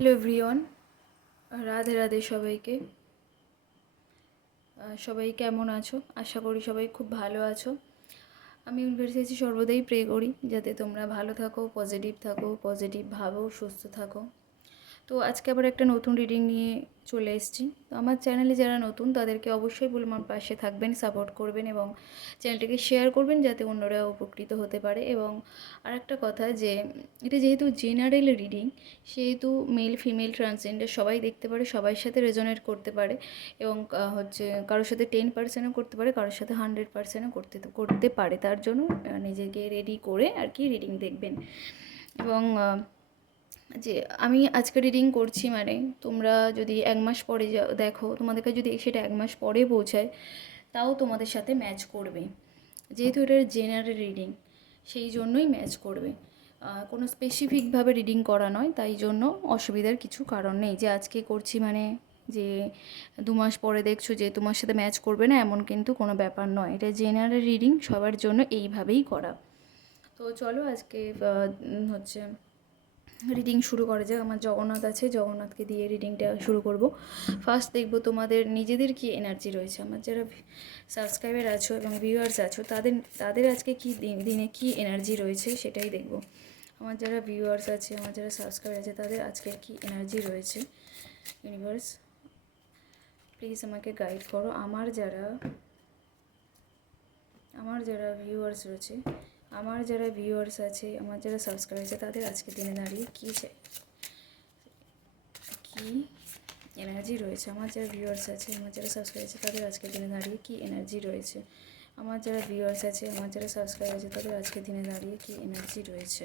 Hello everyone, Radhe Radhe সবাইকে। সবাই কেমন আছো? আশা করি সবাই খুব ভালো আছো। আমি ইউনিভার্সে সর্বদাই প্রে করি যাতে তোমরা ভালো থাকো, পজিটিভ ভাবো, সুস্থ থাকো। তো আজকে আবার একটা নতুন রিডিং নিয়ে চলে এসেছি। তো আমার চ্যানেলে যারা নতুন তাদেরকে অবশ্যই বলবো আমার পাশে থাকবেন, সাপোর্ট করবেন এবং চ্যানেলটাকে শেয়ার করবেন যাতে অন্যরা উপকৃত হতে পারে। এবং আর একটা কথা যে এটা যেহেতু জেনারেল রিডিং, সেহেতু মেল ফিমেল ট্রান্সজেন্ডার সবাই দেখতে পারে, সবার সাথে রেজোনেট করতে পারে এবং কারোর সাথে 10%ও করতে পারে, কারোর সাথে 100%ও করতে পারে। তার জন্য নিজেকে রেডি করে আর কি রিডিং দেখবেন। এবং যে আমি আজকে রিডিং করছি, মানে তোমরা যদি 1 মাস পরে দেখো, তোমাদের কাছে যদি সেটা 1 মাস পরে পৌঁছায় তাও তোমাদের সাথে ম্যাচ করবে। যেহেতু এটা জেনারেল রিডিং, সেই জন্যই ম্যাচ করবে। কোনো স্পেসিফিকভাবে রিডিং করা নয়, তাই জন্য অসুবিধার কিছু কারণ নেই যে আজকে করছি মানে যে 2 মাস পরে দেখছো যে তোমার সাথে ম্যাচ করবে না, এমন কিন্তু কোনো ব্যাপার নয়। এটা জেনারেল রিডিং, সবার জন্য এইভাবেই করা। তো চলো আজকে হচ্ছে রিডিং শুরু করা যাক। আমার জগন্নাথ আছে, জগন্নাথকে দিয়ে রিডিংটা শুরু করব। ফার্স্ট দেখব তোমাদের নিজেদের কি এনার্জি রয়েছে। আমার যারা সাবস্ক্রাইবার আছো এবং ভিউয়ার্স আছো তাদের আজকে কি দিনে কি এনার্জি রয়েছে সেটাই দেখব। আমার যারা ভিউয়ার্স আছে, আমার যারা সাবস্ক্রাইবার আছে, তাদের আজকে কি এনার্জি রয়েছে। ইউনিভার্স প্লিজ আমাকে গাইড করো। আমার যারা ভিউয়ার্স রয়েছে, আমার যারা ভিউয়ার্স আছে, আমার যারা সাবস্ক্রাইবার আছে, তাদের আজকে দিনে দাঁড়িয়ে কী এনার্জি রয়েছে। আমার যারা ভিউয়ার্স আছে, আমার যারা সাবস্ক্রাইব আছে, তাদের আজকে দিনে দাঁড়িয়ে কী এনার্জি রয়েছে। আমার যারা ভিউয়ার্স আছে, আমার যারা সাবস্ক্রাইব আছে, তাদের আজকে দিনে দাঁড়িয়ে কী এনার্জি রয়েছে।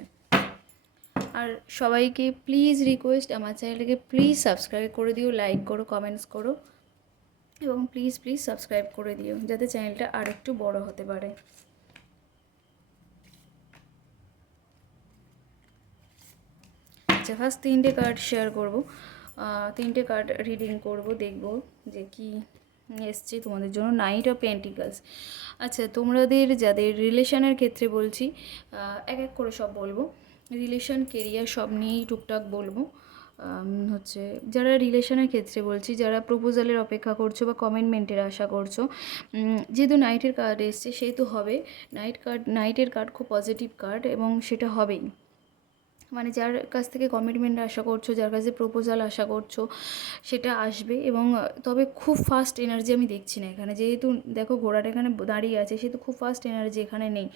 আর সবাইকে প্লিজ রিকোয়েস্ট, আমার চ্যানেলটাকে প্লিজ সাবস্ক্রাইব করে দিও, লাইক করো, কমেন্টস করো এবং প্লিজ সাবস্ক্রাইব করে দিও যাতে চ্যানেলটা আর একটু বড় হতে পারে। আচ্ছা, ফার্স্ট 3টে কার্ড শেয়ার করব, 3টে কার্ড রিডিং করব, দেখব যে কি এসছে তোমাদের জন্য। Night of pentacles. আচ্ছা, তোমাদের যাদের রিলেশনের ক্ষেত্রে বলছি, এক এক করে সব বলবো। রিলেশন, কেরিয়ার সব নিয়েই টুকটাক বলবো। হচ্ছে যারা রিলেশনের ক্ষেত্রে বলছি, যারা প্রপোজালের অপেক্ষা করছো বা কমিটমেন্টের আশা করছো, যেহেতু নাইটের কার্ড এসছে সেহেতু হবে। নাইটের কার্ড খুব পজিটিভ কার্ড এবং সেটা হবেই। মানে যার কাছ থেকে কমিটমেন্ট আশা করছো, যার কাছে প্রপোজাল আশা করছো, সেটা আসবে। এবং তবে খুব ফাস্ট এনার্জি আমি দেখছি না এখানে। যেহেতু দেখো ঘোড়াটা এখানে দাঁড়িয়ে আছে, সেহেতু খুব ফাস্ট এনার্জি এখানে নেই।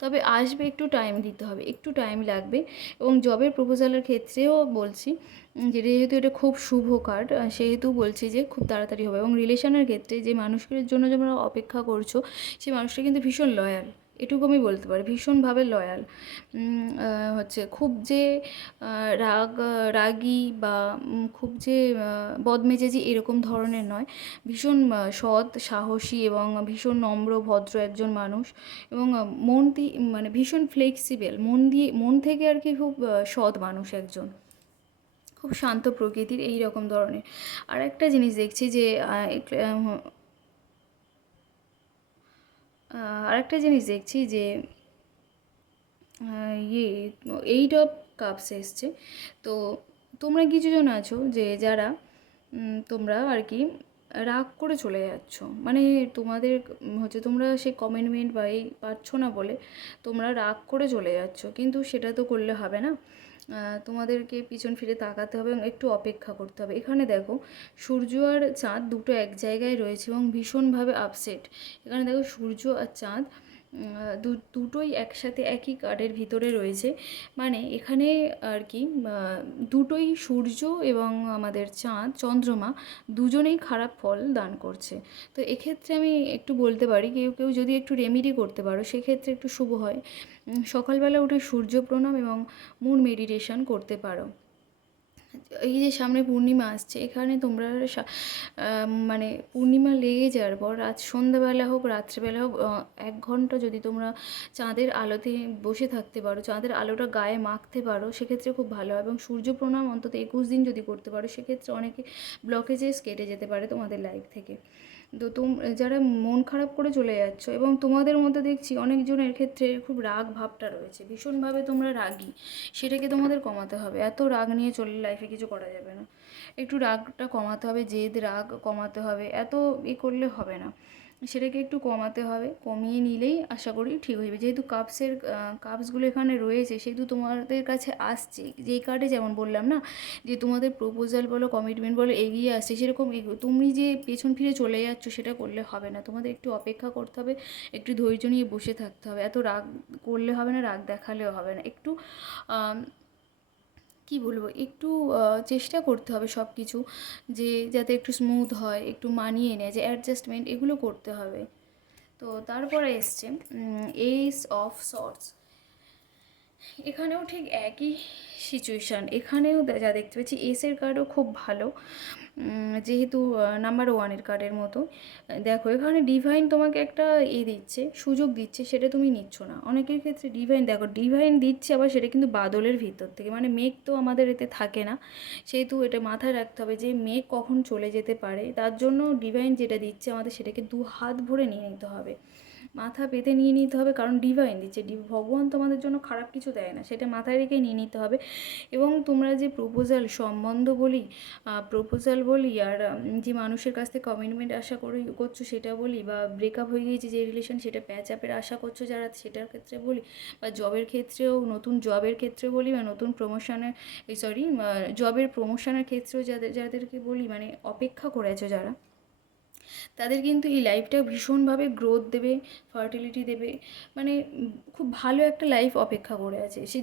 তবে আসবে, একটু টাইম দিতে হবে, একটু টাইম লাগবে। এবং জবের প্রপোজালের ক্ষেত্রেও বলছি যেহেতু এটা খুব শুভ কার্ড, সেহেতু বলছি যে খুব তাড়াতাড়ি হবে। এবং রিলেশনের ক্ষেত্রে যে মানুষের জন্য যেমন অপেক্ষা করছো, সেই মানুষটা কিন্তু ভীষণ লয়াল, এটুকু আমি বলতে পারি, ভীষণভাবে লয়াল। খুব যে রাগী বা খুব যে বদমেজাজি এরকম ধরনের নয়। ভীষণ সৎ, সাহসী এবং ভীষণ নম্র ভদ্র একজন মানুষ। এবং মানে ভীষণ ফ্লেক্সিবল, মন থেকে আর কি খুব সৎ মানুষ একজন, খুব শান্ত প্রকৃতির এই রকম ধরনের। আর একটা জিনিস দেখছি যে আরেকটা জিনিস দেখছি যে ইয়ে 8 অফ কাপস এসছে। তো তোমরা কিছুজন আছো যে যারা তোমরা আর কি রাগ করে চলে যাচ্ছ, মানে তোমাদের তোমরা সেই কমিটমেন্ট বা এই পাচ্ছ না বলে তোমরা রাগ করে চলে যাচ্ছ, কিন্তু সেটা তো করলে হবে না। তোমাদেরকে পিছন ফিরে তাকাতে হবে এবং একটু অপেক্ষা করতে হবে। এখানে দেখো সূর্য আর চাঁদ দুটো এক জায়গায় রয়েছে এবং ভীষণভাবে আপসেট। এখানে দেখো সূর্য আর চাঁদ দুটোই একসাথে একই কার্ডের ভিতরে রয়েছে। মানে এখানে আর কি দুটোই, সূর্য এবং আমাদের চাঁদ, চন্দ্রমা, দুজনেই খারাপ ফল দান করছে। তো এক্ষেত্রে আমি একটু বলতে পারি, কেউ কেউ যদি একটু রেমেডি করতে পারো সেক্ষেত্রে একটু শুভ হয়। সকালবেলা উঠে সূর্য প্রণাম এবং মুন মেডিটেশন করতে পারো। এই যে সামনে পূর্ণিমা আসছে, এখানে তোমরা মানে পূর্ণিমা লেগে যাওয়ার পর সন্ধ্যাবেলা হোক রাত্রেবেলা হোক 1 ঘন্টা যদি তোমরা চাঁদের আলোতে বসে থাকতে পারো, চাঁদের আলোটা গায়ে মাখতে পারো, সেক্ষেত্রে খুব ভালো হয়। এবং সূর্য প্রণাম অন্তত 21 দিন যদি করতে পারো, সেক্ষেত্রে অনেকে ব্লকেজেস কেটে যেতে পারে তোমাদের লাইফ থেকে। তো যারা মন খারাপ করে চলে যাচ্ছ, এবং তোমাদের মধ্যে দেখছি অনেকজনের ক্ষেত্রে খুব রাগ ভাবটা রয়েছে, ভীষণভাবে তোমরা রাগী, সেটাকে তোমাদের কমাতে হবে। এত রাগ নিয়ে চললে লাইফে কিছু করা যাবে না। একটু রাগটা কমাতে হবে, জেদ রাগ কমাতে হবে, এত করলে হবে না, সেটাকে একটু কমাতে হবে। কমিয়ে নিলেই আশা করি ঠিক হয়ে যাবে। যেহেতু কাপসগুলো এখানে রয়েছে, সেহেতু তোমাদের কাছে আসছে, যেই কার্ডে যেমন বললাম না যে তোমাদের প্রপোজাল বলো, কমিটমেন্ট বলো এগিয়ে আসছে, সেরকম তুমি যে পেছন ফিরে চলে যাচ্ছ সেটা করলে হবে না। তোমাদের একটু অপেক্ষা করতে হবে, একটু ধৈর্য নিয়ে বসে থাকতে হবে। এত রাগ করলে হবে না, রাগ দেখালেও হবে না। একটু কি বলবো, একটু চেষ্টা করতে হবে সব কিছু যে যাতে একটু স্মুথ হয়, একটু মানিয়ে নেয়, যে অ্যাডজাস্টমেন্ট এগুলো করতে হবে। তো তারপরে এসছে এইস অফ সর্টস। এখানেও ঠিক একই সিচুয়েশান, এখানেও যা দেখতে পাচ্ছি এসের কার্ডও খুব ভালো, যেহেতু নাম্বার ওয়ানের কার্ডের মতো। দেখো এখানে ডিভাইন তোমাকে একটা দিচ্ছে, সুযোগ দিচ্ছে, সেটা তুমি নিচ্ছ না। অনেকের ক্ষেত্রে ডিভাইন, দেখো ডিভাইন দিচ্ছে, আবার সেটা কিন্তু বাদলের ভিতর থেকে, মানে মেঘ তো আমাদের এতে থাকে না, সেহেতু এটা মাথায় রাখতে হবে যে মেঘ কখন চলে যেতে পারে। তার জন্য ডিভাইন যেটা দিচ্ছে আমাদের, সেটাকে দু হাত ভরে নিয়ে নিতে হবে, মাথা পেতে নিয়ে নিতে হবে, কারণ ডিভাইন দিচ্ছে। ভগবান তোমাদের জন্য খারাপ কিছু দেয় না, সেটা মাথায় রেখে নিয়ে নিতে হবে। এবং তোমরা যে প্রপোজাল বলি আর যে মানুষের কাছ থেকে কমিটমেন্ট আশা করছো সেটা বলি, বা ব্রেকআপ হয়ে গিয়েছে যে রিলেশন, সেটা প্যাচ আপের আশা করছো যারা, সেটার ক্ষেত্রে বলি, বা জবের ক্ষেত্রেও, নতুন জবের ক্ষেত্রে বলি, বা নতুন জবের প্রমোশনের ক্ষেত্রেও যাদেরকে বলি, মানে অপেক্ষা করেছো যারা, তাদের কিন্তু এই লাইফটা ভীষণভাবে গ্রোথ দেবে, ফার্টিলিটি দেবে, মানে খুব ভালো একটা লাইফ অপেক্ষা করে আছে সে,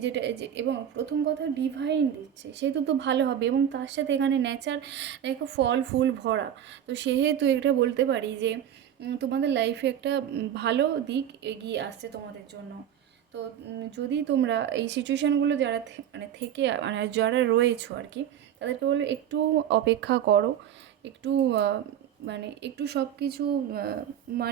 এবং প্রথম কথা ডিভাইন দিচ্ছে, সেহেতু তো ভালো হবে। এবং তার সাথে এখানে নেচার দেখো ফল ফুল ভরা, তো সেহেতু এটা বলতে পারি যে তোমাদের লাইফে একটা ভালো দিক এগিয়ে আসছে তোমাদের জন্য। তো যদি তোমরা এই সিচুয়েশানগুলো যারা মানে যারা রয়েছো আর কি, তাদেরকে বলো একটু অপেক্ষা করো, একটু মানে একটু সব কিছু মানে